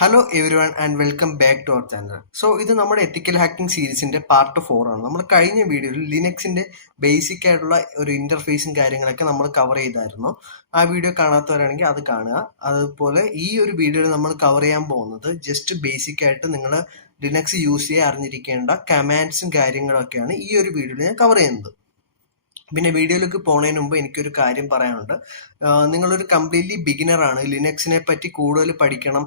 Hello everyone and welcome back to our channel. ഇത് നമ്മുടെ എത്തിക്കൽ hacking സീരീസിന്റെ part 4 ആണ്. നമ്മൾ കഴിഞ്ഞ വീഡിയോയിൽ ലിനക്സിന്റെ ബേസിക് ആയിട്ടുള്ള ഒരു ഇന്റർഫേസും കാര്യങ്ങളൊക്കെ നമ്മൾ കവർ ചെയ്തായിരുന്നു. ആ വീഡിയോ കാണാത്തവരാണെങ്കിൽ അത് കാണുക. അതുപോലെ ഈ ഒരു വീഡിയോയിൽ നമ്മൾ കവർ ചെയ്യാൻ പോകുന്നത് ജസ്റ്റ് ബേസിക് ആയിട്ട് നിങ്ങൾ ലിനക്സ് യൂസ് ചെയ്യാൻ അറിഞ്ഞിരിക്കേണ്ട കമാൻഡ്സും കാര്യങ്ങളൊക്കെയാണ് ഈ ഒരു വീഡിയോയിൽ ഞാൻ കവർ ചെയ്യുന്നത്. പിന്നെ വീഡിയോയിലേക്ക് പോകുന്നതിന് മുമ്പ് എനിക്കൊരു കാര്യം പറയാനുണ്ട്. നിങ്ങളൊരു കംപ്ലീറ്റ്ലി ബിഗിനർ ആണ്, ലിനക്സിനെ പറ്റി കൂടുതൽ പഠിക്കണം,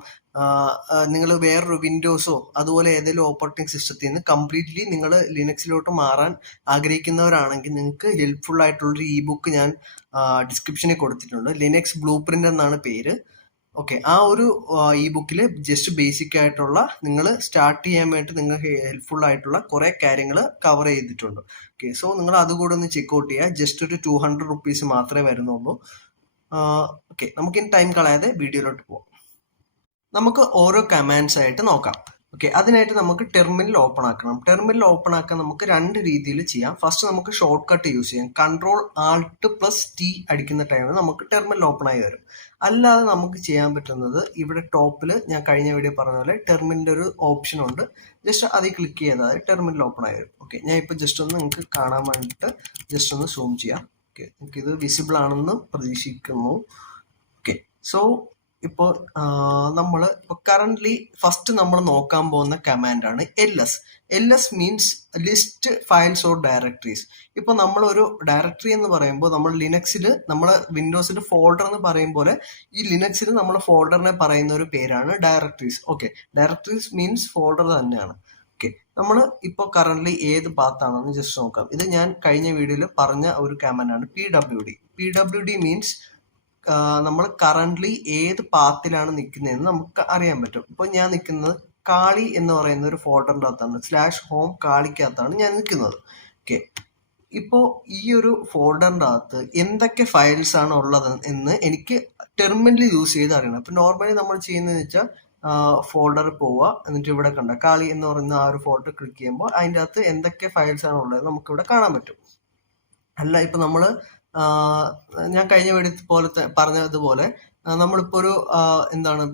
നിങ്ങൾ വേറൊരു വിൻഡോസോ അതുപോലെ ഏതെങ്കിലും ഓപ്പറേറ്റിംഗ് സിസ്റ്റത്തിൽ നിന്ന് കംപ്ലീറ്റ്ലി നിങ്ങൾ ലിനക്സിലോട്ട് മാറാൻ ആഗ്രഹിക്കുന്നവരാണെങ്കിൽ നിങ്ങൾക്ക് ഹെൽപ്ഫുൾ ആയിട്ടുള്ളൊരു ഇ ബുക്ക് ഞാൻ ഡിസ്ക്രിപ്ഷനിൽ കൊടുത്തിട്ടുണ്ട്. ലിനക്സ് ബ്ലൂ പ്രിന്റ് എന്നാണ് പേര്. ഓക്കെ, ആ ഒരു ഇ ബുക്കിൽ ജസ്റ്റ് ബേസിക് ആയിട്ടുള്ള നിങ്ങൾ സ്റ്റാർട്ട് ചെയ്യാൻ വേണ്ടി നിങ്ങൾക്ക് ഹെൽപ്ഫുൾ ആയിട്ടുള്ള കുറെ കാര്യങ്ങൾ കവർ ചെയ്തിട്ടുണ്ട്. ഓക്കെ, നിങ്ങൾ അതുകൂടെ ഒന്ന് ചെക്ക്ഔട്ട് ചെയ്യുക. ജസ്റ്റ് ഒരു 200 റുപ്പീസ് മാത്രമേ വരുന്നുള്ളൂ. ഓക്കെ, നമുക്കിനി ടൈം കളയാതെ വീഡിയോയിലോട്ട് പോകാം. നമുക്ക് ഓരോ കമാൻഡ്സ് ആയിട്ട് നോക്കാം. ഓക്കെ, അതിനായിട്ട് നമുക്ക് ടെർമിനൽ ഓപ്പൺ ആക്കണം. ടെർമിനൽ ഓപ്പൺ ആക്കാൻ നമുക്ക് രണ്ട് രീതിയിൽ ചെയ്യാം. ഫസ്റ്റ് നമുക്ക് ഷോർട്ട് കട്ട് യൂസ് ചെയ്യാം. Ctrl+Alt+T അടിക്കുന്ന ടൈമിൽ നമുക്ക് ടെർമിനൽ ഓപ്പൺ ആയി വരും. അല്ലാതെ നമുക്ക് ചെയ്യാൻ പറ്റുന്നത് ഇവിടെ ടോപ്പിൽ ഞാൻ കഴിഞ്ഞ വീഡിയോ പറഞ്ഞ പോലെ ടെർമിനലിന്റെ ഒരു ഓപ്ഷൻ ഉണ്ട്. ജസ്റ്റ് അതിൽ ക്ലിക്ക് ചെയ്താൽ ടെർമിനൽ ഓപ്പൺ ആയി വരും. ഓക്കെ, ഞാൻ ഇപ്പോൾ ജസ്റ്റ് ഒന്ന് നിങ്ങൾക്ക് കാണാൻ വേണ്ടിയിട്ട് ജസ്റ്റ് ഒന്ന് സൂം ചെയ്യാം. ഓക്കെ, നിങ്ങൾക്ക് ഇത് വിസിബിൾ ആണെന്ന് പ്രതീക്ഷിക്കുന്നു. ഓക്കെ, ഇപ്പോൾ ഇപ്പോൾ കറന്റ് ഫസ്റ്റ് നമ്മൾ നോക്കാൻ പോകുന്ന കമാൻഡ് ആണ് ls. ls means list files or directories. ഇപ്പോൾ നമ്മളൊരു ഡയറക്ടറി എന്ന് പറയുമ്പോൾ നമ്മൾ ലിനക്സിൽ നമ്മളെ വിൻഡോസിൽ ഫോൾഡർ എന്ന് പറയും പോലെ ഈ ലിനക്സിൽ നമ്മൾ ഫോൾഡറിനെ പറയുന്ന ഒരു പേരാണ് directories. Okay, directories means folder തന്നെയാണ്. ഓക്കെ, നമ്മൾ ഇപ്പോൾ കറന്റ് ഏത് പാത്താണെന്ന് ജസ്റ്റ് നോക്കാം. ഇത് ഞാൻ കഴിഞ്ഞ വീഡിയോയിൽ പറഞ്ഞ ഒരു കമാൻഡ് ആണ് pwd. pwd മീൻസ് നമ്മൾ കറന്റ് ഏത് പാത്തിലാണ് നിൽക്കുന്നതെന്ന് നമുക്ക് അറിയാൻ പറ്റും. ഇപ്പൊ ഞാൻ നിൽക്കുന്നത് കാളി എന്ന് പറയുന്ന ഒരു ഫോൾഡറിന്റെ അകത്താണ്. /home കാളിക്കകത്താണ് ഞാൻ നിൽക്കുന്നത്. ഓക്കെ, ഇപ്പോ ഈ ഒരു ഫോൾഡറിന്റെ അകത്ത് എന്തൊക്കെ ഫയൽസ് ആണ് ഉള്ളത് എന്ന് എനിക്ക് ടെർമിനൽ യൂസ് ചെയ്ത് അറിയണം. ഇപ്പൊ നോർമലി നമ്മൾ ചെയ്യുന്നതെന്ന് വെച്ചാൽ ഫോൾഡറിൽ പോവുക, എന്നിട്ട് ഇവിടെ കണ്ട കാളി എന്ന് പറയുന്ന ആ ഒരു ഫോൾഡർ ക്ലിക്ക് ചെയ്യുമ്പോൾ അതിൻ്റെ അകത്ത് എന്തൊക്കെ ഫയൽസ് ആണ് ഉള്ളത് നമുക്ക് ഇവിടെ കാണാൻ പറ്റും. അല്ല, ഇപ്പൊ നമ്മള് ഞാൻ കഴിഞ്ഞ വീഡിയോ പോലത്തെ പറഞ്ഞതുപോലെ നമ്മളിപ്പോ ഒരു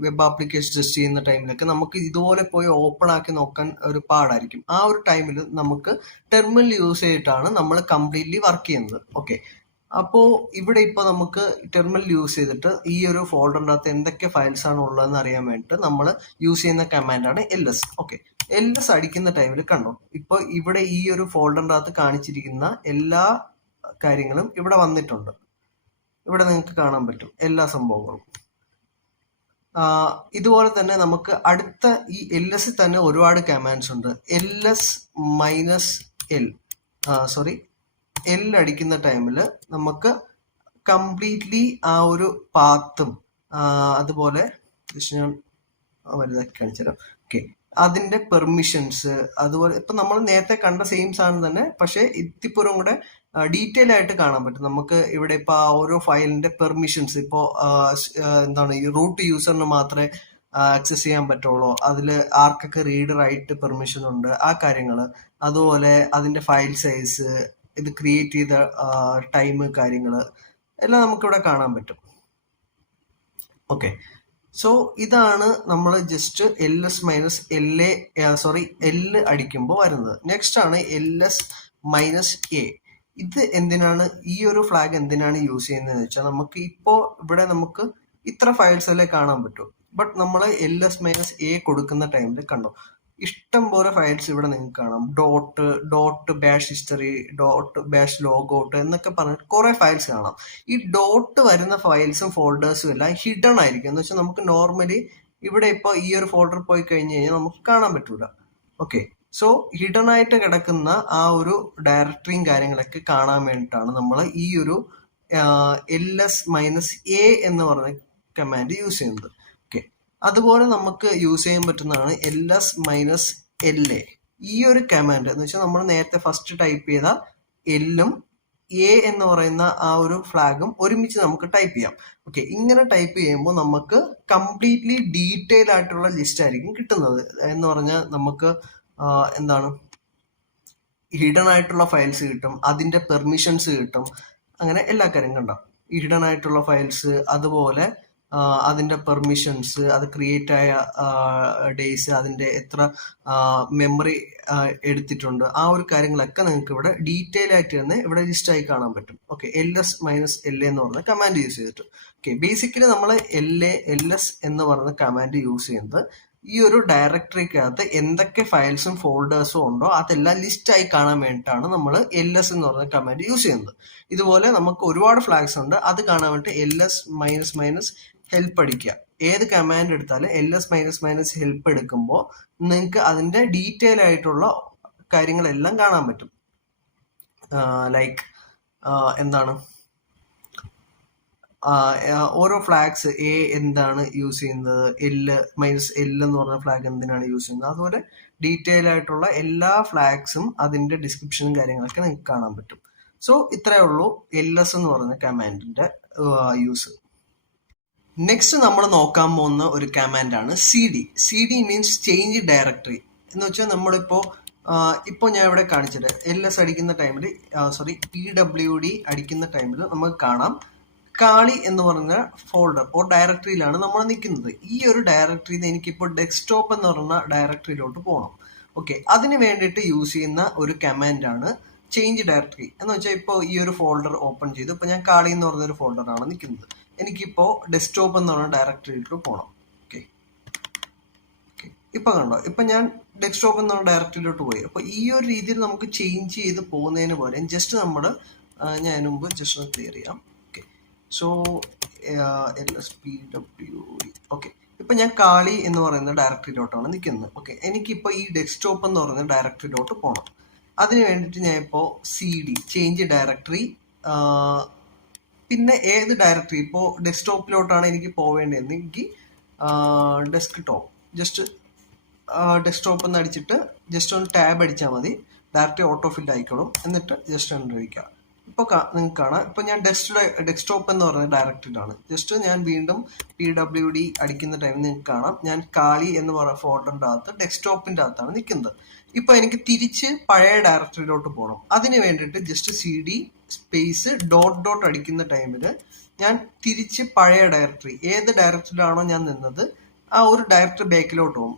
വെബ് ആപ്ലിക്കേഷൻ ടെസ്റ്റ് ചെയ്യുന്ന ടൈമിലൊക്കെ നമുക്ക് ഇതുപോലെ പോയി ഓപ്പൺ ആക്കി നോക്കാൻ ഒരു പാടായിരിക്കും. ആ ഒരു ടൈമിൽ നമുക്ക് ടെർമിനൽ യൂസ് ചെയ്തിട്ടാണ് നമ്മൾ കംപ്ലീറ്റ്ലി വർക്ക് ചെയ്യുന്നത്. ഓക്കെ, അപ്പോൾ ഇവിടെ ഇപ്പോൾ നമുക്ക് ടെർമിനൽ യൂസ് ചെയ്തിട്ട് ഈ ഒരു ഫോൾഡറിൻ്റെ അകത്ത് എന്തൊക്കെ ഫയൽസ് ആണ് ഉള്ളതെന്ന് അറിയാൻ വേണ്ടിയിട്ട് നമ്മൾ യൂസ് ചെയ്യുന്ന കമാൻഡാണ് ls. ഓക്കെ, ls അടിക്കുന്ന ടൈമിൽ കണ്ടോ, ഇപ്പോൾ ഇവിടെ ഈ ഒരു ഫോൾഡറിൻ്റെ അകത്ത് കാണിച്ചിരിക്കുന്ന എല്ലാ കാര്യങ്ങളും ഇവിടെ വന്നിട്ടുണ്ട്. ഇവിടെ നിങ്ങൾക്ക് കാണാൻ പറ്റും എല്ലാ സംഭവങ്ങളും. ഇതുപോലെ തന്നെ നമുക്ക് അടുത്ത ഈ ls തന്നെ ഒരുപാട് കമാൻഡ്സ് ഉണ്ട്. l അടിക്കുന്ന ടൈമിൽ നമുക്ക് കംപ്ലീറ്റ്ലി ആ ഒരു പാത്തും അതുപോലെ ഞാൻ വലുതാക്കി കാണിച്ചു തരാം. ഓക്കെ, അതിന്റെ പെർമിഷൻസ് അതുപോലെ ഇപ്പൊ നമ്മൾ നേരത്തെ കണ്ട സെയിം സാധനം തന്നെ, പക്ഷെ ഇതിപ്പുറം കൂടെ ഡീറ്റെയിൽ ആയിട്ട് കാണാൻ പറ്റും. നമുക്ക് ഇവിടെ ഇപ്പൊ ആ ഓരോ ഫയലിന്റെ പെർമിഷൻസ് ഇപ്പോ ഈ റൂട്ട് യൂസറിന് മാത്രമേ ആക്സസ് ചെയ്യാൻ പറ്റുള്ളൂ, അതിൽ ആർക്കൊക്കെ റീഡ് റൈറ്റ് പെർമിഷൻ ഉണ്ട്, ആ കാര്യങ്ങൾ, അതുപോലെ അതിന്റെ ഫയൽ സൈസ്, ഇത് ക്രിയേറ്റ് ചെയ്ത ടൈം, കാര്യങ്ങൾ എല്ലാം നമുക്കിവിടെ കാണാൻ പറ്റും. ഓക്കെ, ഇതാണ് നമ്മൾ ജസ്റ്റ് l അടിക്കുമ്പോൾ വരുന്നത്. നെക്സ്റ്റ് ആണ് ls-a. ഇത് എന്തിനാണ്, ഈ ഒരു ഫ്ലാഗ് എന്തിനാണ് യൂസ് ചെയ്യുന്നതെന്ന് വെച്ചാൽ നമുക്ക് ഇപ്പോ ഇവിടെ നമുക്ക് ഇത്ര ഫയൽസ് അല്ലേ കാണാൻ പറ്റൂ. ബട്ട് നമ്മൾ ls-a കൊടുക്കുന്ന ടൈമിൽ കണ്ടോ ഇഷ്ടം പോലെ ഫയൽസ് ഇവിടെ നിങ്ങൾക്ക് കാണാം. Dot bash history, dot bash logout എന്നൊക്കെ പറഞ്ഞിട്ട് കുറെ ഫയൽസ് കാണാം. ഈ ഡോട്ട് വരുന്ന ഫയൽസും ഫോൾഡേഴ്സും എല്ലാം ഹിഡൺ ആയിരിക്കും. എന്ന് വെച്ചാൽ നമുക്ക് നോർമലി ഇവിടെ ഇപ്പൊ ഈ ഒരു ഫോൾഡർ പോയി കഴിഞ്ഞ് കഴിഞ്ഞാൽ നമുക്ക് കാണാൻ പറ്റൂല. ഓക്കെ, ഹിഡൺ ആയിട്ട് കിടക്കുന്ന ആ ഒരു ഡയറക്ടറിയും കാര്യങ്ങളൊക്കെ കാണാൻ വേണ്ടിയിട്ടാണ് നമ്മൾ ഈ ഒരു ls-a എന്ന് പറഞ്ഞ കമാൻഡ് യൂസ് ചെയ്യുന്നത്. അതുപോലെ നമുക്ക് യൂസ് ചെയ്യാൻ പറ്റുന്നതാണ് ls-la. ഈ ഒരു കമാൻഡ് എന്ന് വെച്ചാൽ നമ്മൾ നേരത്തെ ഫസ്റ്റ് ടൈപ്പ് ചെയ്ത എല്ലും എ എന്ന് പറയുന്ന ആ ഒരു ഫ്ലാഗും ഒരുമിച്ച് നമുക്ക് ടൈപ്പ് ചെയ്യാം. ഓക്കെ, ഇങ്ങനെ ടൈപ്പ് ചെയ്യുമ്പോൾ നമുക്ക് കംപ്ലീറ്റ്ലി ഡീറ്റെയിൽ ആയിട്ടുള്ള ലിസ്റ്റ് ആയിരിക്കും കിട്ടുന്നത്. എന്ന് പറഞ്ഞാൽ നമുക്ക് ഹിഡൻ ആയിട്ടുള്ള ഫയൽസ് കിട്ടും, അതിന്റെ പെർമിഷൻസ് കിട്ടും, അങ്ങനെ എല്ലാ കാര്യങ്ങളും ഉണ്ടാവും. ഹിഡൻ ആയിട്ടുള്ള ഫയൽസ്, അതുപോലെ അതിൻ്റെ പെർമിഷൻസ്, അത് ക്രിയേറ്റ് ആയ ഡേയ്സ്, അതിൻ്റെ എത്ര മെമ്മറി എടുത്തിട്ടുണ്ട്, ആ ഒരു കാര്യങ്ങളൊക്കെ നിങ്ങൾക്ക് ഇവിടെ ഡീറ്റെയിൽ ആയിട്ട് തന്നെ ഇവിടെ ലിസ്റ്റ് ആയി കാണാൻ പറ്റും. ഓക്കെ, -LA എന്ന് പറഞ്ഞ കമാൻഡ് യൂസ് ചെയ്തിട്ട്. ഓക്കെ, ബേസിക്കലി നമ്മൾ LS എന്ന് പറഞ്ഞ കമാൻഡ് യൂസ് ചെയ്യുന്നത് ഈ ഒരു ഡയറക്ടറിക്കകത്ത് എന്തൊക്കെ ഫയൽസും ഫോൾഡേഴ്സും ഉണ്ടോ അതെല്ലാം ലിസ്റ്റ് ആയി കാണാൻ വേണ്ടിയിട്ടാണ് നമ്മൾ LS എന്ന് പറഞ്ഞ കമാൻഡ് യൂസ് ചെയ്യുന്നത്. ഇതുപോലെ നമുക്ക് ഒരുപാട് ഫ്ലാഗ്സ് ഉണ്ട്, അത് കാണാൻ വേണ്ടി LS ഹെൽപ്പ് അടിക്കുക. ഏത് കമാൻഡ് എടുത്താലും LS ഹെൽപ്പ് എടുക്കുമ്പോൾ നിങ്ങൾക്ക് അതിൻ്റെ ഡീറ്റെയിൽ ആയിട്ടുള്ള കാര്യങ്ങളെല്ലാം കാണാൻ പറ്റും. ലൈക്ക് എന്താണ് ഓരോ ഫ്ലാഗ്സ് എന്താണ് യൂസ് ചെയ്യുന്നത്, -L എന്ന് പറഞ്ഞ ഫ്ലാഗ് എന്തിനാണ് യൂസ് ചെയ്യുന്നത്, അതുപോലെ ഡീറ്റെയിൽ ആയിട്ടുള്ള എല്ലാ ഫ്ലാഗ്സും അതിൻ്റെ ഡിസ്ക്രിപ്ഷനും കാര്യങ്ങളൊക്കെ നിങ്ങൾക്ക് കാണാൻ പറ്റും. സോ ഇത്രയേ ഉള്ളൂ LS എന്ന് പറയുന്ന കമാൻഡിന്റെ യൂസ്. നെക്സ്റ്റ് നമ്മൾ നോക്കാൻ പോകുന്ന ഒരു കമാൻഡാണ് CD മീൻസ് ചേഞ്ച് ഡയറക്ടറി. എന്ന് വെച്ചാൽ നമ്മളിപ്പോൾ ഞാൻ ഇവിടെ കാണിച്ചത് LS അടിക്കുന്ന ടൈമിൽ PWD അടിക്കുന്ന ടൈമിൽ നമുക്ക് കാണാം കാളി എന്ന് പറഞ്ഞ ഫോൾഡർ ഓർ ഡയറക്ടറിയിലാണ് നമ്മൾ നിൽക്കുന്നത്. ഈ ഒരു ഡയറക്ടറിയിൽ നിന്ന് എനിക്കിപ്പോൾ ഡെസ്ക്ടോപ്പ് എന്ന് പറഞ്ഞ ഡയറക്ടറിയിലോട്ട് പോകണം. ഓക്കെ, അതിന് വേണ്ടിയിട്ട് യൂസ് ചെയ്യുന്ന ഒരു കമാൻഡാണ് ചേഞ്ച് ഡയറക്ടറി. എന്ന് വെച്ചാൽ ഇപ്പോൾ ഈ ഒരു ഫോൾഡർ ഓപ്പൺ ചെയ്തു, ഇപ്പോൾ ഞാൻ കാളി എന്ന് പറഞ്ഞൊരു ഫോൾഡറാണ് നിൽക്കുന്നത്, എനിക്കിപ്പോൾ ഡെസ്ക്ടോപ്പ് എന്ന് പറഞ്ഞ ഡയറക്ടറിയിലോട്ട് പോകണം. ഓക്കെ, ഇപ്പം കണ്ടോ, ഇപ്പം ഞാൻ ഡെസ്ക്ടോപ്പ് എന്ന് പറഞ്ഞ ഡയറക്ടറിയിലോട്ട് പോയി. അപ്പോൾ ഈ ഒരു രീതിയിൽ നമുക്ക് ചേഞ്ച് ചെയ്ത് പോകുന്നതിന് പോലെ ജസ്റ്റ് നമ്മൾ ഞാൻ മുമ്പ് ജസ്റ്റ് ഒന്ന് ക്ലിയർ ചെയ്യാം. Okay, so LSPWD. ഓക്കെ, ഇപ്പം ഞാൻ കാളി എന്ന് പറയുന്ന ഡയറക്ടറിയിലോട്ടാണ് നിൽക്കുന്നത്. ഓക്കെ, എനിക്കിപ്പോൾ ഈ ഡെസ്ക്ടോപ്പ് എന്ന് പറയുന്ന ഡയറക്ടറിയിലോട്ട് പോകണം. അതിന് വേണ്ടിയിട്ട് ഞാൻ ഇപ്പോൾ CD ചേഞ്ച് ഡയറക്ടറി, പിന്നെ ഏത് ഡയറക്ടറി, ഇപ്പോൾ ഡെസ്ക്ടോപ്പിലോട്ടാണ് എനിക്ക് പോവേണ്ടതെങ്കിൽ ഡെസ്ക്ടോപ്പ്, ജസ്റ്റ് ഡെസ്ക്ടോപ്പ് എന്ന് അടിച്ചിട്ട് ജസ്റ്റ് ഒന്ന് ടാബ് അടിച്ചാൽ മതി, ഡയറക്ടറി ഓട്ടോ ഫിൽ ആയിക്കോളും. എന്നിട്ട് ജസ്റ്റ് എൻ്റർ അടിക്കുക. ഇപ്പോൾ നിങ്ങൾക്ക് കാണാം, ഇപ്പോൾ ഞാൻ ഡെസ്ക്ടോപ്പ് എന്ന് പറയുന്ന ഡയറക്ടറിയിലാണ്. ജസ്റ്റ് ഞാൻ വീണ്ടും PWD അടിക്കുന്ന ടൈമിൽ നിങ്ങൾക്ക് കാണാം ഞാൻ കാളി എന്ന് പറയുന്ന ഫോൾഡറിൻ്റെ അകത്ത് ഡെസ്ക്ടോപ്പിൻ്റെ അകത്താണ് നിൽക്കുന്നത്. ഇപ്പോൾ എനിക്ക് തിരിച്ച് പഴയ ഡയറക്ടറിയിലോട്ട് പോകണം. അതിന് വേണ്ടിയിട്ട് ജസ്റ്റ് CD സ്പേസ് ഡോട്ട് അടിക്കുന്ന ടൈമിൽ ഞാൻ തിരിച്ച് പഴയ ഡയറക്ടറി, ഏത് ഡയറക്ടറിയിലാണോ ഞാൻ നിന്നത് ആ ഒരു ഡയറക്ടറി ബാക്കിലോട്ട് പോകും.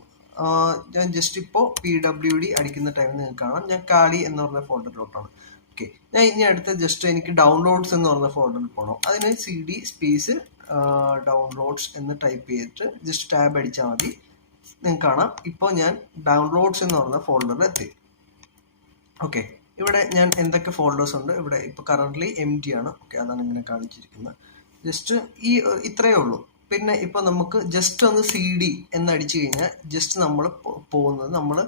ഞാൻ ജസ്റ്റ് ഇപ്പോൾ PWD അടിക്കുന്ന ടൈമിൽ നിങ്ങൾക്ക് കാണാം ഞാൻ കാളി എന്ന് പറഞ്ഞ ഫോൾഡറിലോട്ടാണ്. ഓക്കെ, ഞാൻ ഇനി അടുത്ത ജസ്റ്റ് എനിക്ക് ഡൗൺലോഡ്സ് എന്ന് പറഞ്ഞ ഫോൾഡറിൽ പോകണം. അതിന് CD സ്പേസ് ഡൗൺലോഡ്സ് എന്ന് ടൈപ്പ് ചെയ്തിട്ട് ജസ്റ്റ് ടാബ് അടിച്ചാൽ മതി. നിങ്ങൾക്ക് കാണാം ഇപ്പോൾ ഞാൻ ഡൗൺലോഡ്സ് എന്ന് പറഞ്ഞ ഫോൾഡറിൽ എത്തി. ഓക്കെ, ഇവിടെ ഞാൻ എന്തൊക്കെ ഫോൾഡേഴ്സ് ഉണ്ട്, ഇവിടെ ഇപ്പോൾ കറൻ്റ്ലി empty ആണ്. ഓക്കെ, അതാണ് ഇങ്ങനെ കാണിച്ചിരിക്കുന്നത്. ജസ്റ്റ് ഇത്രയേ ഉള്ളൂ. പിന്നെ ഇപ്പോൾ നമുക്ക് ജസ്റ്റ് ഒന്ന് CD എന്നടിച്ചു കഴിഞ്ഞാൽ ജസ്റ്റ് നമ്മൾ പോകുന്നത് നമ്മൾ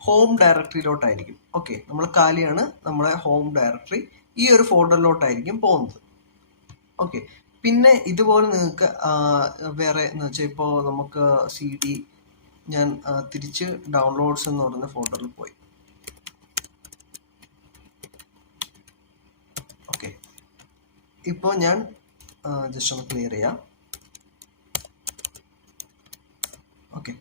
ഹോം ഡയറക്ടറിയിലോട്ടായിരിക്കും. ഓക്കെ, നമ്മൾ കാലിയാണ് നമ്മളെ ഹോം ഡയറക്ടറി, ഈ ഒരു ഫോൾഡറിലോട്ടായിരിക്കും പോകുന്നത്. ഓക്കെ, പിന്നെ ഇതുപോലെ നിങ്ങൾക്ക് വേറെ എന്ന് വെച്ചാൽ ഇപ്പോൾ നമുക്ക് CD ഞാൻ തിരിച്ച് ഡൗൺലോഡ്സ് എന്ന് പറയുന്ന ഫോൾഡറിൽ പോയി. ഓക്കെ, ഇപ്പോൾ ഞാൻ ജസ്റ്റ് ഒന്ന് ക്ലിയർ ചെയ്യാം. ഓക്കെ,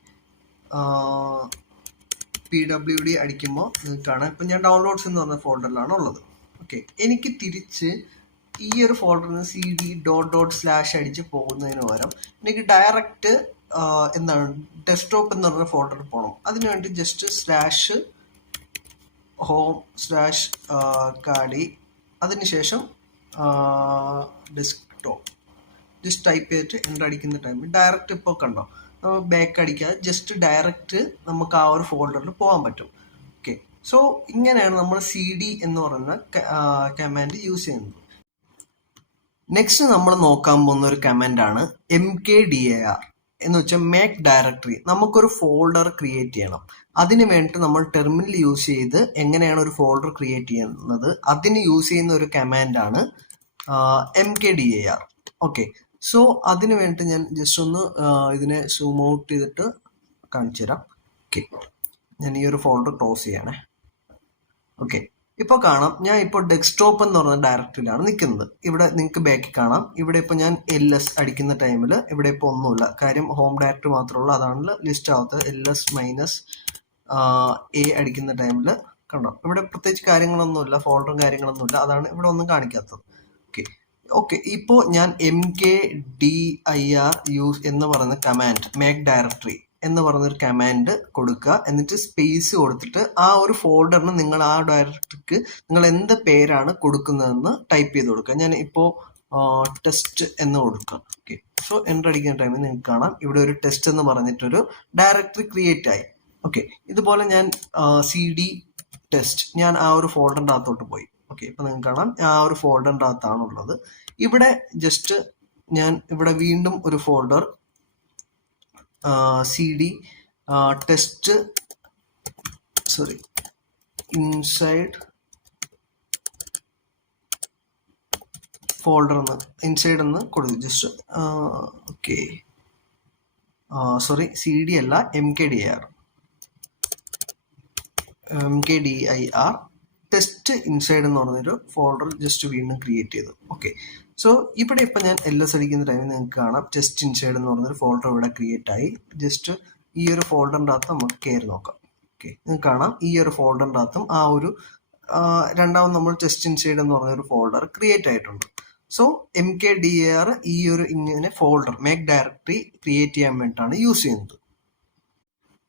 PWD അടിക്കുമ്പോൾ നിങ്ങൾക്ക് കാണാം ഇപ്പം ഞാൻ ഡൗൺലോഡ്സ് എന്ന് പറഞ്ഞ ഫോൾഡറിലാണ് ഉള്ളത്. ഓക്കെ, എനിക്ക് തിരിച്ച് ഈ ഒരു ഫോൾഡറിൽ നിന്ന് CD.// അടിച്ച് പോകുന്നതിന് പകരം എനിക്ക് ഡയറക്റ്റ് എന്താണ് ഡെസ്ക്ടോപ്പ് എന്ന് പറഞ്ഞ ഫോൾഡറിൽ പോകണം. അതിനുവേണ്ടി ജസ്റ്റ് /home/കാളി അതിനുശേഷം ഡെസ്ക്ടോപ്പ് ജസ്റ്റ് ടൈപ്പ് ചെയ്തിട്ട് എൻ്റർ അടിക്കുന്ന ടൈമിൽ ഡയറക്റ്റ് ഇപ്പോൾ കണ്ടോ ബാക്ക് അടിക്കാതെ ജസ്റ്റ് ഡയറക്റ്റ് നമുക്ക് ആ ഒരു ഫോൾഡറിൽ പോകാൻ പറ്റും. ഓക്കെ, സോ ഇങ്ങനെയാണ് നമ്മൾ CD എന്ന് പറയുന്ന കമാൻഡ് യൂസ് ചെയ്യുന്നത്. നെക്സ്റ്റ് നമ്മൾ നോക്കാൻ പോകുന്ന ഒരു കമാൻഡാണ് MKDIR എന്ന് വെച്ചാൽ മേക്ക് ഡയറക്ടറി. നമുക്കൊരു ഫോൾഡർ ക്രിയേറ്റ് ചെയ്യണം. അതിന് വേണ്ടിയിട്ട് നമ്മൾ ടെർമിനൽ യൂസ് ചെയ്ത് എങ്ങനെയാണ് ഒരു ഫോൾഡർ ക്രിയേറ്റ് ചെയ്യുന്നത് അതിന് യൂസ് ചെയ്യുന്ന ഒരു കമാൻഡാണ് MKDIR. ഓക്കെ, സോ അതിന് വേണ്ടിയിട്ട് ഞാൻ ജസ്റ്റ് ഒന്ന് ഇതിനെ സൂം ഔട്ട് ചെയ്തിട്ട് കാണിച്ചു തരാം. ഓക്കെ, ഞാൻ ഈ ഒരു ഫോൾഡർ ക്ലോസ് ചെയ്യണേ. ഓക്കെ, ഇപ്പോൾ കാണാം ഞാൻ ഇപ്പോൾ ഡെസ്ക്ടോപ്പ് എന്ന് പറയുന്ന ഡയറക്ടറിയിലാണ് നിൽക്കുന്നത്. ഇവിടെ നിങ്ങൾക്ക് ബാക്കിൽ കാണാം. ഇവിടെ ഇപ്പോൾ ഞാൻ LS അടിക്കുന്ന ടൈമിൽ ഇവിടെ ഇപ്പോൾ ഒന്നുമില്ല, കാര്യം ഹോം ഡയറക്ടറി മാത്രമേ ഉള്ളൂ, അതാണ് ലിസ്റ്റ് ആവാത്തത്. LS-A അടിക്കുന്ന ടൈമിൽ കണ്ടോ ഇവിടെ പ്രത്യേകിച്ച് കാര്യങ്ങളൊന്നുമില്ല, ഫോൾഡറും കാര്യങ്ങളൊന്നുമില്ല, അതാണ് ഇവിടെ ഒന്നും കാണിക്കാത്തത്. ഓക്കെ, ഓക്കെ, ഇപ്പോൾ ഞാൻ mkdir യൂസ് എന്ന് പറയുന്ന കമാൻഡ്, മേക്ക് ഡയറക്ടറി എന്ന് പറയുന്നൊരു കമാൻഡ് കൊടുക്കുക. എന്നിട്ട് സ്പേസ് കൊടുത്തിട്ട് ആ ഒരു ഫോൾഡറിന് നിങ്ങൾ ആ ഡയറക്ടറിക്ക് നിങ്ങൾ എന്ത് പേരാണ് കൊടുക്കുന്നതെന്ന് ടൈപ്പ് ചെയ്ത് കൊടുക്കുക. ഞാൻ ഇപ്പോൾ ടെസ്റ്റ് എന്ന് കൊടുക്കാം. ഓക്കെ, സോ എൻ്റർ അടിക്കുന്ന ടൈമിൽ നിങ്ങൾക്ക് കാണാം ഇവിടെ ഒരു ടെസ്റ്റ് എന്ന് പറഞ്ഞിട്ടൊരു ഡയറക്ടറി ക്രിയേറ്റ് ആയി. ഓക്കെ, ഇതുപോലെ ഞാൻ cd ടെസ്റ്റ്, ഞാൻ ആ ഒരു ഫോൾഡറിൻ്റെ അകത്തോട്ട് പോയി. ഓക്കെ, ഇപ്പം നിങ്ങൾക്ക് കാണാം ആ ഒരു ഫോൾഡറിൻ്റെ അകത്താണുള്ളത്. ഇവിടെ ജസ്റ്റ് ഞാൻ ഇവിടെ വീണ്ടും ഒരു folder cd test inside folder inside എന്ന് കൊടുത്തു ജസ്റ്റ്. ഓക്കെ, cd അല്ല mkdir ടെസ്റ്റ് ഇൻസൈഡ് എന്ന് പറഞ്ഞൊരു ഫോൾഡർ ജസ്റ്റ് വീണ്ടും ക്രിയേറ്റ് ചെയ്തു. ഓക്കെ, സോ ഇവിടെ ഇപ്പം ഞാൻ ls അടിക്കുന്ന ടൈമിൽ നിങ്ങൾക്ക് കാണാം ടെസ്റ്റ് ഇൻസൈഡ് എന്ന് പറഞ്ഞൊരു ഫോൾഡർ ഇവിടെ ക്രിയേറ്റ് ആയി. ജസ്റ്റ് ഈ ഒരു ഫോൾഡറിൻ്റെ അകത്ത് നമുക്ക് കയറി നോക്കാം. ഓക്കെ, നിങ്ങൾക്ക് കാണാം ഈ ഒരു ഫോൾഡറിൻ്റെ അകത്തും ആ ഒരു രണ്ടാമത് നമ്മൾ ടെസ്റ്റ് ഇൻസൈഡ് എന്ന് പറഞ്ഞൊരു ഫോൾഡർ ക്രിയേറ്റ് ആയിട്ടുണ്ട്. സോ mkdir ഈ ഒരു ഇങ്ങനെ ഫോൾഡർ മേക്ക് ഡയറക്ടറി ക്രിയേറ്റ് ചെയ്യാൻ വേണ്ടിയിട്ടാണ് യൂസ് ചെയ്യുന്നത്.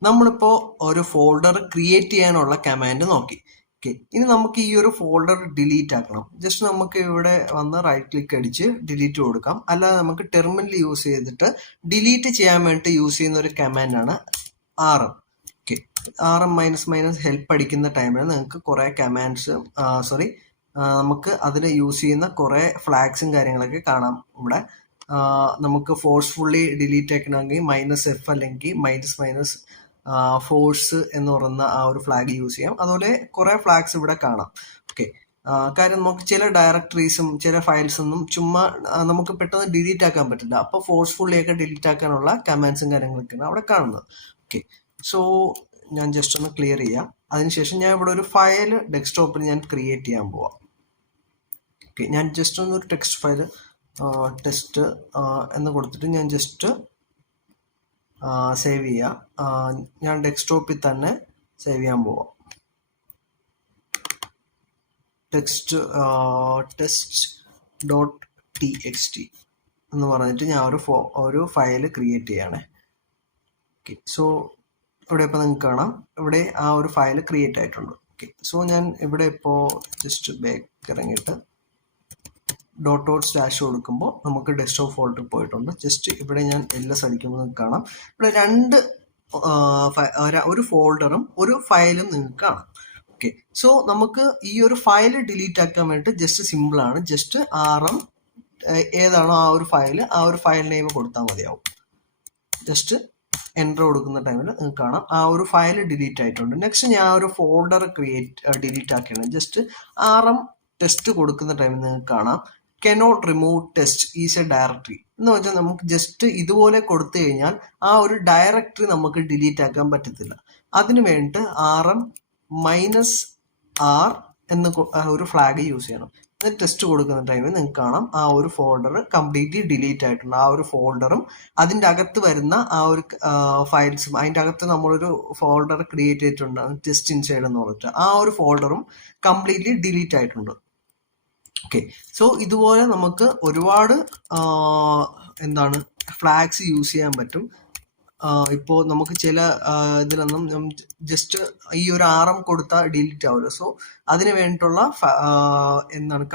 നമ്മളിപ്പോൾ ഒരു ഫോൾഡർ ക്രിയേറ്റ് ചെയ്യാനുള്ള കമാൻഡ് നോക്കി. ഓക്കെ, ഇനി നമുക്ക് ഈ ഒരു ഫോൾഡർ ഡിലീറ്റ് ആക്കണം. ജസ്റ്റ് നമുക്ക് ഇവിടെ വന്ന് റൈറ്റ് ക്ലിക്ക് അടിച്ച് ഡിലീറ്റ് കൊടുക്കാം. അല്ലാതെ നമുക്ക് ടെർമിനൽ യൂസ് ചെയ്തിട്ട് ഡിലീറ്റ് ചെയ്യാൻ വേണ്ടി യൂസ് ചെയ്യുന്ന ഒരു കമാൻഡാണ് rm. ഓക്കെ, rm -- ഹെൽപ്പ് അടിക്കുന്ന ടൈമിൽ നിങ്ങൾക്ക് കുറേ കമാൻഡ്സ് നമുക്ക് അതിൽ യൂസ് ചെയ്യുന്ന കുറേ ഫ്ലാഗ്സും കാര്യങ്ങളൊക്കെ കാണാം. ഇവിടെ നമുക്ക് ഫോഴ്സ്ഫുള്ളി ഡിലീറ്റ് ആക്കണമെങ്കിൽ -f അല്ലെങ്കിൽ ഫോഴ്സ് എന്ന് പറയുന്ന ആ ഒരു ഫ്ലാഗ് യൂസ് ചെയ്യാം. അതുപോലെ കുറേ ഫ്ലാഗ്സ് ഇവിടെ കാണാം. ഓക്കെ, കാര്യം നമുക്ക് ചില ഡയറക്ടറീസും ചില ഫയൽസൊന്നും ചുമ്മാ നമുക്ക് പെട്ടെന്ന് ഡിലീറ്റ് ആക്കാൻ പറ്റില്ല. അപ്പോൾ ഫോഴ്സ്ഫുള്ളിയൊക്കെ ഡിലീറ്റ് ആക്കാനുള്ള കമാൻഡ്സും കാര്യങ്ങളൊക്കെയാണ് അവിടെ കാണുന്നത്. ഓക്കെ, സോ ഞാൻ ജസ്റ്റ് ഒന്ന് ക്ലിയർ ചെയ്യാം. അതിനുശേഷം ഞാൻ ഇവിടെ ഒരു ഫയൽ ഡെസ്ക്ടോപ്പിൽ ഞാൻ ക്രിയേറ്റ് ചെയ്യാൻ പോവാം. ഓക്കെ, ഞാൻ ജസ്റ്റ് ഒന്ന് ഒരു ടെക്സ്റ്റ് ഫയൽ ടെസ്റ്റ് എന്ന് കൊടുത്തിട്ട് ഞാൻ ജസ്റ്റ് സേവ് ചെയ്യാം. ഞാൻ ഡെസ്ക്ടോപ്പിൽ തന്നെ സേവ് ചെയ്യാൻ പോവാം. ടെക്സ്റ്റ് .txt എന്ന് പറഞ്ഞിട്ട് ഞാൻ ഒരു ഫയൽ ക്രിയേറ്റ് ചെയ്യണേ. ഓക്കെ, സോ ഇവിടെ ഇപ്പോൾ നിങ്ങൾക്ക് കാണാം ഇവിടെ ആ ഒരു ഫയൽ ക്രിയേറ്റ് ആയിട്ടുണ്ട്. ഓക്കെ, സോ ഞാൻ ഇവിടെ ഇപ്പോൾ ജസ്റ്റ് ബാക്ക് ഇറങ്ങിയിട്ട് // കൊടുക്കുമ്പോൾ നമുക്ക് ഡെസ്ക്ടോപ്പ് ഫോൾഡറിൽ പോയിട്ടുണ്ട്. ജസ്റ്റ് ഇവിടെ ഞാൻ ls അടിക്കുമ്പോൾ നിങ്ങൾക്ക് കാണാം ഇവിടെ ഒരു ഫോൾഡറും ഒരു ഫയലും നിങ്ങൾക്ക് കാണാം. ഓക്കെ, സോ നമുക്ക് ഈ ഒരു ഫയൽ ഡിലീറ്റ് ആക്കാൻ വേണ്ടിയിട്ട് ജസ്റ്റ് സിമ്പിളാണ്. ജസ്റ്റ് rm ഏതാണോ ആ ഒരു ഫയൽ നെയിം കൊടുത്താൽ മതിയാവും. ജസ്റ്റ് എൻ്റർ കൊടുക്കുന്ന ടൈമിൽ നിങ്ങൾക്ക് കാണാം ആ ഒരു ഫയൽ ഡിലീറ്റ് ആയിട്ടുണ്ട്. നെക്സ്റ്റ് ഞാൻ ഒരു ഫോൾഡർ ഡിലീറ്റ് ആക്കിയാണ്. ജസ്റ്റ് rm ടെസ്റ്റ് കൊടുക്കുന്ന ടൈമിൽ നിങ്ങൾക്ക് കാണാം cannot remove test is a directory എന്ന് വെച്ചാൽ നമുക്ക് ജസ്റ്റ് ഇതുപോലെ കൊടുത്തു കഴിഞ്ഞാൽ ആ ഒരു ഡയറക്ടറി നമുക്ക് ഡിലീറ്റ് ആക്കാൻ പറ്റത്തില്ല. അതിന് വേണ്ടിയിട്ട് rm -r എന്ന് ഒരു ഫ്ലാഗ് യൂസ് ചെയ്യണം. എന്നിട്ട് ടെസ്റ്റ് കൊടുക്കുന്ന ടൈമിൽ നിങ്ങൾക്ക് കാണാം ആ ഒരു ഫോൾഡർ കംപ്ലീറ്റ്ലി ഡിലീറ്റ് ആയിട്ടുണ്ട്. ആ ഒരു ഫോൾഡറും അതിൻ്റെ അകത്ത് വരുന്ന ആ ഒരു ഫയൽസും, അതിൻ്റെ അകത്ത് നമ്മളൊരു ഫോൾഡർ ക്രിയേറ്റ് ചെയ്തിട്ടുണ്ട് ടെസ്റ്റ് ഇൻസൈഡ് എന്ന് പറഞ്ഞിട്ട് ആ ഒരു ഫോൾഡറും കംപ്ലീറ്റ്ലി ഡിലീറ്റ് ആയിട്ടുണ്ട്. ഓക്കെ, സോ ഇതുപോലെ നമുക്ക് ഒരുപാട് ഫ്ലാഗ്സ് യൂസ് ചെയ്യാൻ പറ്റും. ഇപ്പോൾ നമുക്ക് ചില ഇതിലൊന്നും ജസ്റ്റ് ഈ ഒരു rm കൊടുത്താൽ ഡിലീറ്റ് ആവില്ല. സോ അതിന് വേണ്ടിയിട്ടുള്ള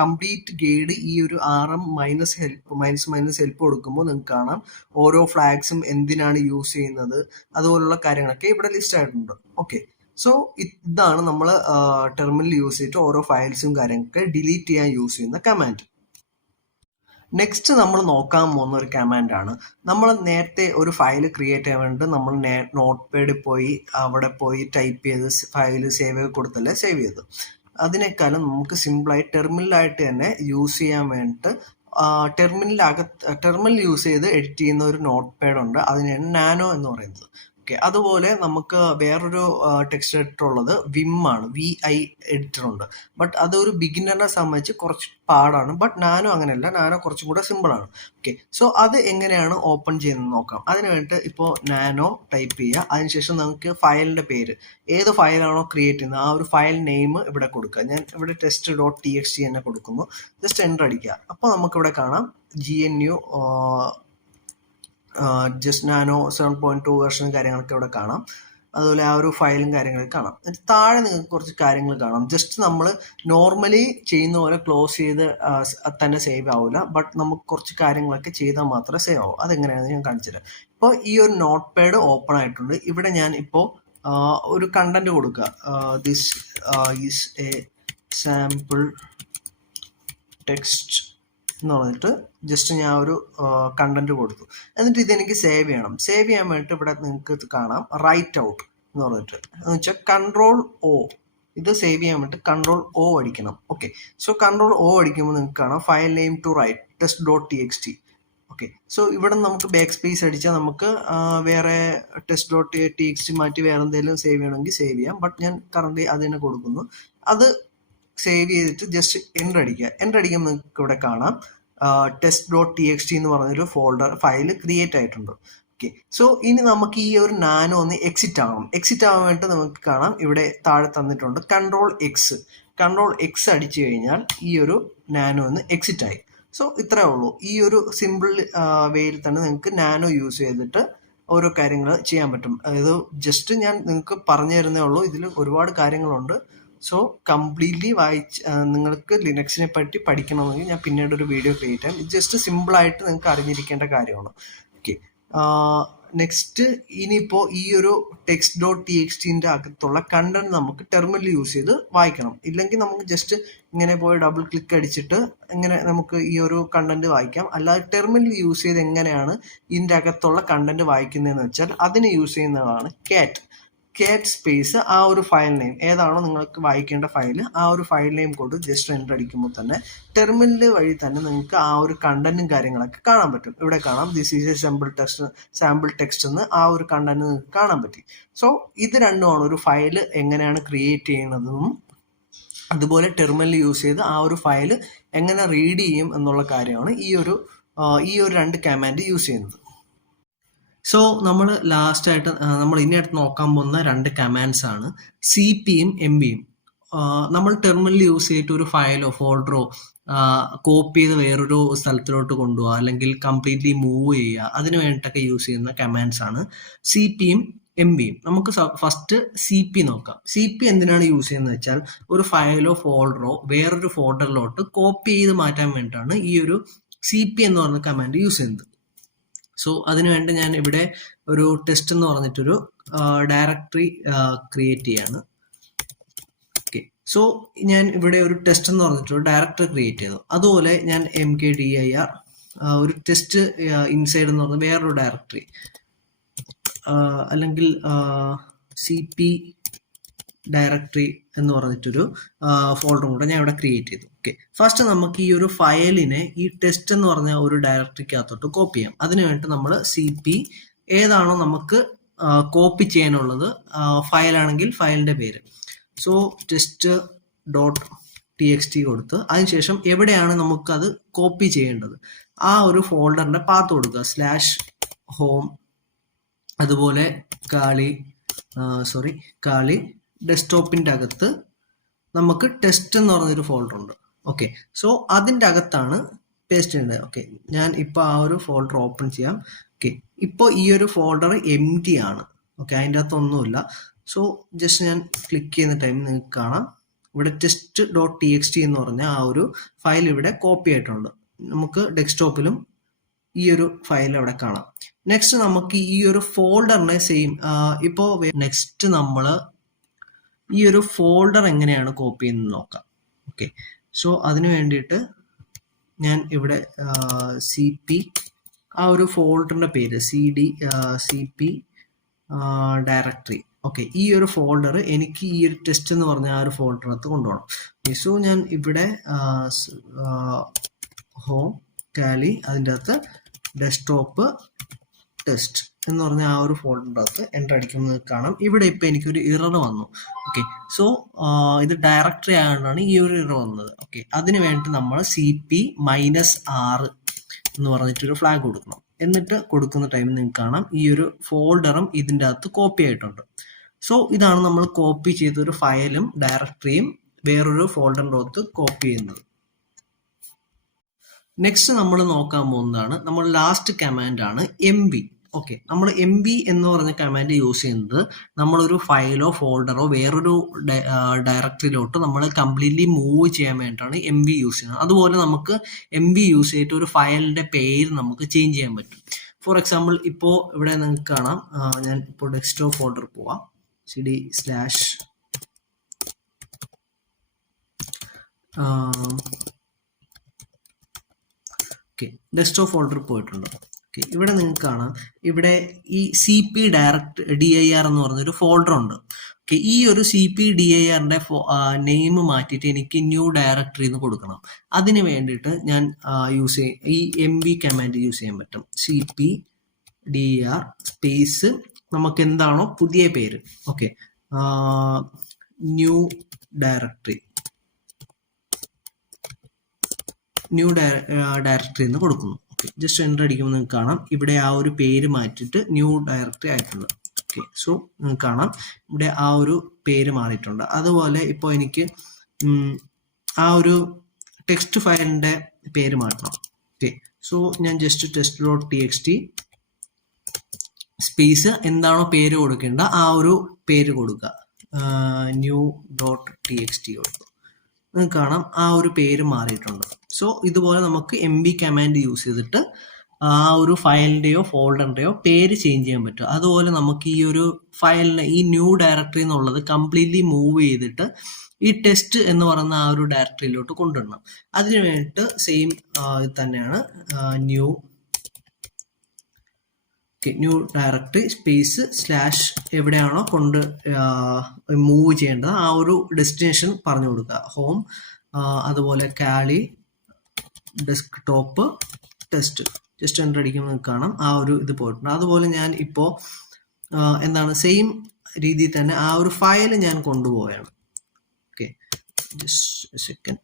കംപ്ലീറ്റ് ഗൈഡ് ഈ ഒരു rm -help കൊടുക്കുമ്പോൾ നിങ്ങൾക്ക് കാണാം ഓരോ ഫ്ലാഗ്സും എന്തിനാണ് യൂസ് ചെയ്യുന്നത് അതുപോലുള്ള കാര്യങ്ങളൊക്കെ ഇവിടെ ലിസ്റ്റ് ആയിട്ടുണ്ട്. ഓക്കെ, സോ ഇതാണ് നമ്മൾ ടെർമിനൽ യൂസ് ചെയ്തിട്ട് ഓരോ ഫയൽസും കാര്യങ്ങളൊക്കെ ഡിലീറ്റ് ചെയ്യാൻ യൂസ് ചെയ്യുന്ന കമാൻഡ്. നെക്സ്റ്റ് നമ്മൾ നോക്കാൻ പോകുന്ന ഒരു കമാൻഡാണ്. നമ്മൾ നേരത്തെ ഒരു ഫയൽ ക്രിയേറ്റ് ചെയ്യാൻ വേണ്ടി നമ്മൾ നോട്ട് പാഡിൽ പോയി അവിടെ പോയി ടൈപ്പ് ചെയ്ത് ഫയൽ സേവ് കൊടുത്തല്ലേ സേവ് ചെയ്തു. അതിനേക്കാളും നമുക്ക് സിമ്പിളായി ടെർമിനലായിട്ട് തന്നെ യൂസ് ചെയ്യാൻ വേണ്ടിയിട്ട് ടെർമിനൽ യൂസ് ചെയ്ത് എഡിറ്റ് ചെയ്യുന്ന ഒരു നോട്ട് പാഡ് ഉണ്ട്. അതിനാണ് നാനോ എന്ന് പറയുന്നത്. ഓക്കെ, അതുപോലെ നമുക്ക് വേറൊരു ടെക്സ്റ്റ് എഡിറ്റർ ഉള്ളത് വിം ആണ്, VI എഡിറ്റർ ഉണ്ട്. ബട്ട് അതൊരു ബിഗിനറിനെ സംബന്ധിച്ച് കുറച്ച് പാടാണ്. ബട്ട് നാനോ അങ്ങനെയല്ല, നാനോ കുറച്ചും കൂടെ സിമ്പിൾ ആണ്. ഓക്കെ, സോ അത് എങ്ങനെയാണ് ഓപ്പൺ ചെയ്യുന്നത് നോക്കാം. അതിന് വേണ്ടിയിട്ട് ഇപ്പോൾ നാനോ ടൈപ്പ് ചെയ്യുക. അതിനുശേഷം നമുക്ക് ഫയലിന്റെ പേര്, ഏത് ഫയലാണോ ക്രിയേറ്റ് ചെയ്യുന്നത് ആ ഒരു ഫയൽ നെയിം ഇവിടെ കൊടുക്കുക. ഞാൻ ഇവിടെ test.txt തന്നെ കൊടുക്കുന്നു. ജസ്റ്റ് എൻ്റർ അടിക്കുക. അപ്പോൾ നമുക്കിവിടെ കാണാം GNU ജസ്റ്റ് നാനോ 7.2 വെർഷൻ കാര്യങ്ങളൊക്കെ ഇവിടെ കാണാം. അതുപോലെ ആ ഒരു ഫയലും കാര്യങ്ങളൊക്കെ കാണാം. താഴെ നിങ്ങൾക്ക് കുറച്ച് കാര്യങ്ങൾ കാണാം. ജസ്റ്റ് നമ്മൾ നോർമലി ചെയ്യുന്ന പോലെ ക്ലോസ് ചെയ്ത് തന്നെ സേവ് ആവില്ല. ബട്ട് നമുക്ക് കുറച്ച് കാര്യങ്ങളൊക്കെ ചെയ്താൽ മാത്രമേ സേവ് ആവൂ. അതെങ്ങനെയാണെന്ന് ഞാൻ കാണിച്ചുതരാം. ഇപ്പോൾ ഈ ഒരു നോട്ട് പാഡ് ഓപ്പൺ ആയിട്ടുണ്ട്. ഇവിടെ ഞാൻ ഇപ്പോൾ ഒരു കണ്ടന്റ് കൊടുക്കുക. This is A sample text എന്ന് പറഞ്ഞിട്ട് ജസ്റ്റ് ഞാൻ ഒരു കണ്ടന്റ് കൊടുത്തു. എന്നിട്ട് ഇതെനിക്ക് സേവ് ചെയ്യണം. സേവ് ചെയ്യാൻ വേണ്ടിയിട്ട് ഇവിടെ നിങ്ങൾക്ക് കാണാം റൈറ്റ് ഔട്ട് എന്ന് പറഞ്ഞിട്ട്, എന്ന് വെച്ചാൽ Ctrl+O. ഇത് സേവ് ചെയ്യാൻ വേണ്ടിയിട്ട് Ctrl+O അടിക്കണം. ഓക്കെ, സോ Ctrl+O അടിക്കുമ്പോൾ നിങ്ങൾക്ക് കാണാം file name to write test.txt. Okay, so ഇവിടെ നമുക്ക് ബാക്ക് സ്പേസ് അടിച്ചാൽ നമുക്ക് വേറെ test.txt മാറ്റി വേറെ എന്തെങ്കിലും സേവ് ചെയ്യണമെങ്കിൽ സേവ് ചെയ്യാം. ബട്ട് ഞാൻ കറന്റ് അത് തന്നെ കൊടുക്കുന്നു. അത് സേവ് ചെയ്തിട്ട് ജസ്റ്റ് എൻ്റർ അടിക്കുക. എൻ്റർ അടിക്കുമ്പോൾ നിങ്ങൾക്ക് ഇവിടെ കാണാം test.txt എന്ന് പറഞ്ഞൊരു ഫയൽ ക്രിയേറ്റ് ആയിട്ടുണ്ട്. ഓക്കെ, സോ ഇനി നമുക്ക് ഈ ഒരു നാനോ ഒന്ന് എക്സിറ്റ് ആവണം. എക്സിറ്റ് ആവാൻ വേണ്ടി നമുക്ക് കാണാം ഇവിടെ താഴെ തന്നിട്ടുണ്ട് Ctrl+X അടിച്ചു കഴിഞ്ഞാൽ ഈ ഒരു നാനോ ഒന്ന് എക്സിറ്റ് ആയി. സോ ഇത്രേ ഉള്ളൂ. ഈ ഒരു സിമ്പിൾ വേയിൽ തന്നെ നിങ്ങൾക്ക് നാനോ യൂസ് ചെയ്തിട്ട് ഓരോ കാര്യങ്ങൾ ചെയ്യാൻ പറ്റും. അതായത് ജസ്റ്റ് ഞാൻ നിങ്ങൾക്ക് പറഞ്ഞു തരുന്നേ ഉള്ളൂ. ഇതിൽ ഒരുപാട് കാര്യങ്ങളുണ്ട്. സോ കംപ്ലീറ്റ്ലി നിങ്ങൾക്ക് ലിനക്സിനെ പറ്റി പഠിക്കണമെങ്കിൽ ഞാൻ പിന്നീട് ഒരു വീഡിയോ ക്രിയേറ്റ് ചെയ്യാം. ഇത് ജസ്റ്റ് സിമ്പിളായിട്ട് നിങ്ങൾക്ക് അറിഞ്ഞിരിക്കേണ്ട കാര്യമാണ്. ഓക്കെ, നെക്സ്റ്റ് ഇനിയിപ്പോൾ ഈ ഒരു text.txt അകത്തുള്ള കണ്ടന്റ് നമുക്ക് ടെർമിനൽ യൂസ് ചെയ്ത് വായിക്കണം. ഇല്ലെങ്കിൽ നമുക്ക് ജസ്റ്റ് ഇങ്ങനെ പോയി ഡബിൾ ക്ലിക്ക് അടിച്ചിട്ട് ഇങ്ങനെ നമുക്ക് ഈ ഒരു കണ്ടന്റ് വായിക്കാം. അല്ലാതെ ടെർമിനൽ യൂസ് ചെയ്ത് എങ്ങനെയാണ് ഇതിൻ്റെ അകത്തുള്ള കണ്ടന്റ് വായിക്കുന്നതെന്ന് വെച്ചാൽ അതിന് യൂസ് ചെയ്യുന്നതാണ് കാറ്റ് സ്പേസ് ആ ഒരു ഫയൽ നെയിം ഏതാണോ നിങ്ങൾക്ക് വായിക്കേണ്ട ഫയൽ, ആ ഒരു ഫയൽ നെയിം കൊണ്ട് ജസ്റ്റ് എൻ്റർ അടിക്കുമ്പോൾ തന്നെ ടെർമിനൽ വഴി തന്നെ നിങ്ങൾക്ക് ആ ഒരു കണ്ടന്റും കാര്യങ്ങളൊക്കെ കാണാൻ പറ്റും. ഇവിടെ കാണാം this is A sample text എന്ന് ആ ഒരു കണ്ടന്റ് നിങ്ങൾക്ക് കാണാൻ പറ്റി. സോ ഇത് രണ്ടുമാണ് ഒരു ഫയൽ എങ്ങനെയാണ് ക്രിയേറ്റ് ചെയ്യുന്നതെന്നും അതുപോലെ ടെർമിനൽ യൂസ് ചെയ്ത് ആ ഒരു ഫയൽ എങ്ങനെ റീഡ് ചെയ്യും എന്നുള്ള കാര്യമാണ് ഈ ഒരു രണ്ട് കമാൻഡ് യൂസ് ചെയ്യുന്നത്. സോ നമ്മൾ ലാസ്റ്റ് ആയിട്ട് നമ്മൾ ഇനി അടുത്ത് നോക്കാൻ പോകുന്ന രണ്ട് കമാൻഡ്സ് ആണ് CPയും MVയും. നമ്മൾ ടെർമിനൽ യൂസ് ചെയ്തിട്ട് ഒരു ഫയലോ ഫോൾഡറോ കോപ്പി ചെയ്ത് വേറൊരു സ്ഥലത്തിലോട്ട് കൊണ്ടുപോകുക അല്ലെങ്കിൽ കംപ്ലീറ്റ്ലി മൂവ് ചെയ്യുക, അതിന് വേണ്ടിയിട്ടൊക്കെ യൂസ് ചെയ്യുന്ന കമാൻഡ്സ് ആണ് CPയും MVയും. നമുക്ക് ഫസ്റ്റ് CP നോക്കാം. CP എന്തിനാണ് യൂസ് ചെയ്യുന്നത് വെച്ചാൽ ഒരു ഫയലോ ഫോൾഡറോ വേറൊരു ഫോൾഡറിലോട്ട് കോപ്പി ചെയ്ത് മാറ്റാൻ വേണ്ടിയിട്ടാണ് ഈ ഒരു CP എന്ന് പറയുന്ന കമാൻഡ് യൂസ് ചെയ്യുന്നത്. സോ അതിനുവേണ്ടി ഞാൻ ഇവിടെ ഒരു ടെസ്റ്റ് എന്ന് പറഞ്ഞിട്ടൊരു ഡയറക്ടറി ക്രിയേറ്റ് ചെയ്യാണ്. ഓക്കെ, സോ ഞാൻ ഇവിടെ ഒരു ടെസ്റ്റ് എന്ന് പറഞ്ഞിട്ടൊരു ഡയറക്ടറി ക്രിയേറ്റ് ചെയ്തു. അതുപോലെ ഞാൻ mkdir ഒരു ടെസ്റ്റ് ഇൻസൈഡ് എന്ന് പറഞ്ഞ വേറൊരു ഡയറക്ടറി അല്ലെങ്കിൽ CP ഡയറക്ടറി എന്ന് പറഞ്ഞിട്ടൊരു ഫോൾഡറും കൂടെ ഞാൻ ഇവിടെ ക്രിയേറ്റ് ചെയ്തു. ഓക്കെ, ഫസ്റ്റ് നമുക്ക് ഈ ഒരു ഫയലിനെ ഈ ടെസ്റ്റ് എന്ന് പറഞ്ഞ ഒരു ഡയറക്ടറിക്കകത്തോട്ട് കോപ്പി ചെയ്യാം. അതിനുവേണ്ടി നമ്മൾ CP ഏതാണോ നമുക്ക് കോപ്പി ചെയ്യാനുള്ളത്, ഫയലാണെങ്കിൽ ഫയലിന്റെ പേര്, സോ test.txt കൊടുത്ത് അതിനുശേഷം എവിടെയാണ് നമുക്കത് കോപ്പി ചെയ്യേണ്ടത് ആ ഒരു ഫോൾഡറിന്റെ പാത്ത് കൊടുക്കുക /home. അതുപോലെ കാളി ഡെസ്ക്ടോപ്പിന്റെ അകത്ത് നമുക്ക് ടെസ്റ്റ് എന്ന് പറഞ്ഞൊരു ഫോൾഡർ ഉണ്ട്. ഓക്കെ, സോ അതിൻ്റെ അകത്താണ് പേസ്റ്റ് ചെയ്യേണ്ടത്. ഓക്കെ, ഞാൻ ഇപ്പോൾ ആ ഒരു ഫോൾഡർ ഓപ്പൺ ചെയ്യാം. ഓക്കെ, ഇപ്പോൾ ഈ ഒരു ഫോൾഡർ empty ആണ്. ഓക്കെ, അതിൻ്റെ അകത്തൊന്നുമില്ല. സോ ജസ്റ്റ് ഞാൻ ക്ലിക്ക് ചെയ്യുന്ന ടൈം നിങ്ങൾക്ക് കാണാം ഇവിടെ test.txt എന്ന് പറഞ്ഞ ആ ഒരു ഫയൽ ഇവിടെ കോപ്പി ആയിട്ടുണ്ട്. നമുക്ക് ഡെസ്ക്ടോപ്പിലും ഈ ഒരു ഫയൽ അവിടെ കാണാം. നെക്സ്റ്റ് നമുക്ക് ഈ ഒരു ഫോൾഡറിനെ സെയിം ഇപ്പോൾ നെക്സ്റ്റ് നമ്മൾ ഈ ഒരു ഫോൾഡർ എങ്ങനെയാണ് കോപ്പി ചെയ്യുന്നത് നോക്കാം. ഓക്കെ, സോ അതിന് വേണ്ടിയിട്ട് ഞാൻ ഇവിടെ CP ആ ഒരു ഫോൾഡറിന്റെ പേര് CP ഡയറക്ടറി. ഓക്കെ, ഈ ഒരു ഫോൾഡർ എനിക്ക് ഈ ഒരു ടെസ്റ്റ് എന്ന് പറഞ്ഞ ആ ഒരു ഫോൾഡറിനകത്ത് കൊണ്ടുപോകണം. സോ ഞാൻ ഇവിടെ ഹോം കാലി അതിൻ്റെ അകത്ത് ഡെസ്ക്ടോപ്പ് ടെസ്റ്റ് എന്ന് പറഞ്ഞ ആ ഒരു ഫോൾഡറിൻ്റെ അകത്ത് എൻ്റർ അടിക്കുന്നത് കാണാം. ഇവിടെ ഇപ്പോൾ എനിക്കൊരു ഇറർ വന്നു. ഓക്കെ, സോ ഇത് ഡയറക്ടറി ആയതുകൊണ്ടാണ് ഈ ഒരു ഇറർ വന്നത്. ഓക്കെ, അതിന് വേണ്ടി നമ്മൾ CP-6 എന്ന് പറഞ്ഞിട്ടൊരു ഫ്ലാഗ് കൊടുക്കണം. എന്നിട്ട് കൊടുക്കുന്ന ടൈമിൽ നിങ്ങൾക്ക് കാണാം ഈ ഒരു ഫോൾഡറും ഇതിൻ്റെ അകത്ത് കോപ്പി ആയിട്ടുണ്ട്. സോ ഇതാണ് നമ്മൾ കോപ്പി ചെയ്ത ഒരു ഫയലും ഡയറക്ടറിയും വേറൊരു ഫോൾഡറിൻ്റെ അകത്ത് കോപ്പി ചെയ്യുന്നത്. നെക്സ്റ്റ് നമ്മൾ നോക്കാൻ പോകുന്നതാണ് നമ്മൾ ലാസ്റ്റ് കമാൻഡാണ് MV. ഓക്കെ, നമ്മൾ MV എന്ന് പറഞ്ഞ കമാൻഡ് യൂസ് ചെയ്യുന്നത് നമ്മളൊരു ഫയലോ ഫോൾഡറോ വേറൊരു ഡയറക്ടറിയിലോട്ട് നമ്മൾ കംപ്ലീറ്റ്ലി മൂവ് ചെയ്യാൻ വേണ്ടിയിട്ടാണ് MV യൂസ് ചെയ്യുന്നത്. അതുപോലെ നമുക്ക് MV യൂസ് ചെയ്തിട്ട് ഒരു ഫയലിൻ്റെ പേര് നമുക്ക് ചേഞ്ച് ചെയ്യാൻ പറ്റും. ഫോർ എക്സാമ്പിൾ ഇപ്പോൾ ഇവിടെ നിങ്ങൾക്ക് കാണാം, ഞാൻ ഇപ്പോൾ ഡെസ്ക്ടോപ്പ് ഫോൾഡർ പോവാം, CD/ ഓക്കെ, ഡെസ്ക്ടോപ്പ് ഫോൾഡർ പോയിട്ടുണ്ട്. ഓക്കെ, ഇവിടെ നിങ്ങൾക്ക് കാണാം ഇവിടെ ഈ CP-dir എന്ന് പറഞ്ഞൊരു ഫോൾഡർ ഉണ്ട്. ഓക്കെ, ഈ ഒരു CP-dirന്റെ നെയിം മാറ്റിയിട്ട് എനിക്ക് ന്യൂ ഡയറക്ടറി എന്ന് കൊടുക്കണം. അതിന് വേണ്ടിയിട്ട് ഞാൻ ഈ MV കമാൻഡ് യൂസ് ചെയ്യാൻ പറ്റും. CP-dir സ്പേസ് നമുക്ക് എന്താണോ പുതിയ പേര്, ഓക്കെ, ന്യൂ ഡയറക്ടറി എന്ന് കൊടുക്കുന്നു. ഓക്കെ, ജസ്റ്റ് എൻ്റർ അടിക്കുമ്പോൾ നിങ്ങൾക്ക് കാണാം ഇവിടെ ആ ഒരു പേര് മാറ്റിയിട്ട് ന്യൂ ഡയറക്ടറി ആയിട്ടുണ്ട്. ഓക്കെ, സോ നിങ്ങൾക്ക് കാണാം ഇവിടെ ആ ഒരു പേര് മാറിയിട്ടുണ്ട്. അതുപോലെ ഇപ്പോൾ എനിക്ക് ആ ഒരു ടെക്സ്റ്റ് ഫയലിൻ്റെ പേര് മാറ്റണം. ഓക്കെ, സോ ഞാൻ ജസ്റ്റ് test.txt സ്പേസ് എന്താണോ പേര് കൊടുക്കേണ്ട ആ ഒരു പേര് കൊടുക്കുക, new.txt കൊടുക്കുക. നിങ്ങൾക്ക് കാണാം ആ ഒരു പേര് മാറിയിട്ടുണ്ട്. സോ ഇതുപോലെ നമുക്ക് MV കമാൻഡ് യൂസ് ചെയ്തിട്ട് ആ ഒരു ഫയലിൻ്റെയോ ഫോൾഡറിൻ്റെയോ പേര് ചേഞ്ച് ചെയ്യാൻ പറ്റും. അതുപോലെ നമുക്ക് ഈ ഒരു ഫയലിനെ ഈ ന്യൂ ഡയറക്ടറി എന്നുള്ളത് കംപ്ലീറ്റ്ലി മൂവ് ചെയ്തിട്ട് ഈ ടെസ്റ്റ് എന്ന് പറയുന്ന ആ ഒരു ഡയറക്ടറിയിലോട്ട് കൊണ്ടുവരണം. അതിന് വേണ്ടിയിട്ട് സെയിം തന്നെയാണ് ന്യൂ ഡയറക്ടറി സ്പേസ് / എവിടെയാണോ കൊണ്ട് മൂവ് ചെയ്യേണ്ടത് ആ ഒരു ഡെസ്റ്റിനേഷൻ പറഞ്ഞു കൊടുക്കുക. ഹോം, അതുപോലെ കാലി ഡെസ്ക്ടോപ്പ് ടെസ്റ്റ് ജസ്റ്റ് എൻ്റർ അടിക്കുമ്പോൾ നിങ്ങൾക്ക് കാണാം ആ ഒരു ഇത് പോയിട്ടുണ്ട്. അതുപോലെ ഞാൻ ഇപ്പോൾ സെയിം രീതിയിൽ തന്നെ ആ ഒരു ഫയൽ ഞാൻ കൊണ്ടുപോവുകയാണ്. Okay, just second.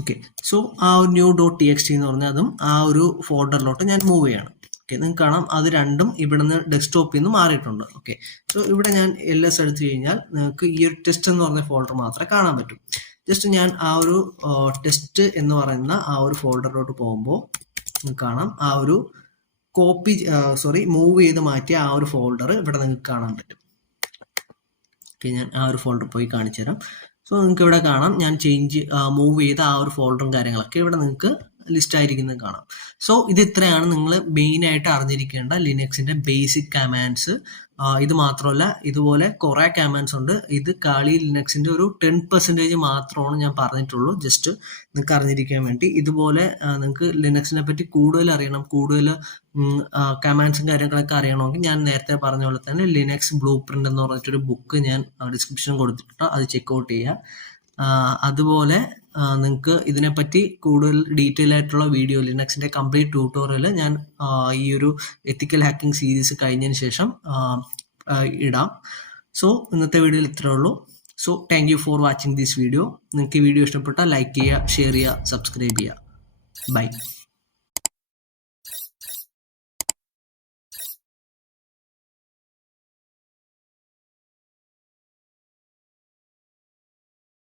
Okay, so ആ ഒരു new.txt എന്ന് പറഞ്ഞാൽ അതും ആ ഒരു ഫോൾഡറിലോട്ട് ഞാൻ മൂവ് ചെയ്യണം. ഓക്കെ, നിങ്ങൾക്ക് കാണാം അത് രണ്ടും ഇവിടുന്ന് ഡെസ്ക്ടോപ്പിൽ നിന്ന് മാറിയിട്ടുണ്ട്. ഓക്കെ, സോ ഇവിടെ ഞാൻ LS എടുത്തു കഴിഞ്ഞാൽ നിങ്ങൾക്ക് ഈ ഒരു ടെസ്റ്റ് എന്ന് പറഞ്ഞ ഫോൾഡർ മാത്രമേ കാണാൻ പറ്റൂ. ജസ്റ്റ് ഞാൻ ആ ഒരു ടെസ്റ്റ് എന്ന് പറയുന്ന ആ ഒരു ഫോൾഡറിലോട്ട് പോകുമ്പോൾ നിങ്ങൾക്ക് കാണാം ആ ഒരു മൂവ് ചെയ്ത് മാറ്റിയ ആ ഒരു ഫോൾഡർ ഇവിടെ നിങ്ങൾക്ക് കാണാൻ പറ്റും. ഓക്കെ, ഞാൻ ആ ഒരു ഫോൾഡർ പോയി കാണിച്ചു തരാം. സോ നിങ്ങൾക്ക് ഇവിടെ കാണാം ഞാൻ മൂവ് ചെയ്ത ആ ഒരു ഫോൾഡറും കാര്യങ്ങളൊക്കെ ഇവിടെ നിങ്ങൾക്ക് ലിസ്റ്റ് ആയിരിക്കുന്നത് കാണാം. സോ ഇത് ഇത്രയാണ് നിങ്ങൾ മെയിനായിട്ട് അറിഞ്ഞിരിക്കേണ്ട ലിനക്സിൻ്റെ ബേസിക് കമാൻഡ്സ്. ഇത് മാത്രമല്ല ഇതുപോലെ കുറേ കമാൻഡ്സ് ഉണ്ട്. ഇത് കാളി ലിനക്സിൻ്റെ ഒരു 10% മാത്രമാണ് ഞാൻ പറഞ്ഞിട്ടുള്ളൂ, ജസ്റ്റ് നിങ്ങൾക്ക് അറിഞ്ഞിരിക്കാൻ വേണ്ടി. ഇതുപോലെ നിങ്ങൾക്ക് ലിനക്സിനെ പറ്റി കൂടുതൽ അറിയണം, കൂടുതൽ കമാൻഡ്സും കാര്യങ്ങളൊക്കെ അറിയണമെങ്കിൽ ഞാൻ നേരത്തെ പറഞ്ഞ പോലെ തന്നെ ലിനക്സ് ബ്ലൂ പ്രിന്റ് എന്ന് പറഞ്ഞിട്ടൊരു ബുക്ക് ഞാൻ ഡിസ്ക്രിപ്ഷൻ കൊടുത്തിട്ടുണ്ട്, അത് ചെക്കൗട്ട് ചെയ്യുക. അതുപോലെ നിങ്ങൾക്ക് ഇതിനെപ്പറ്റി കൂടുതൽ ഡീറ്റെയിൽ ആയിട്ടുള്ള വീഡിയോ ലിനക്സിൻ്റെ കംപ്ലീറ്റ് ട്യൂട്ടോറിയൽ ഞാൻ ഈ ഒരു എത്തിക്കൽ ഹാക്കിംഗ് സീരീസ് കഴിഞ്ഞതിന് ശേഷം ഇടാം. സോ ഇന്നത്തെ വീഡിയോയിൽ ഇത്രേ ഉള്ളൂ. So thank you for watching this video. നിങ്ങൾക്ക് ഈ വീഡിയോ ഇഷ്ടപ്പെട്ടാൽ ലൈക്ക് ചെയ്യുക, ഷെയർ ചെയ്യുക, സബ്സ്ക്രൈബ് ചെയ്യുക. ബൈ.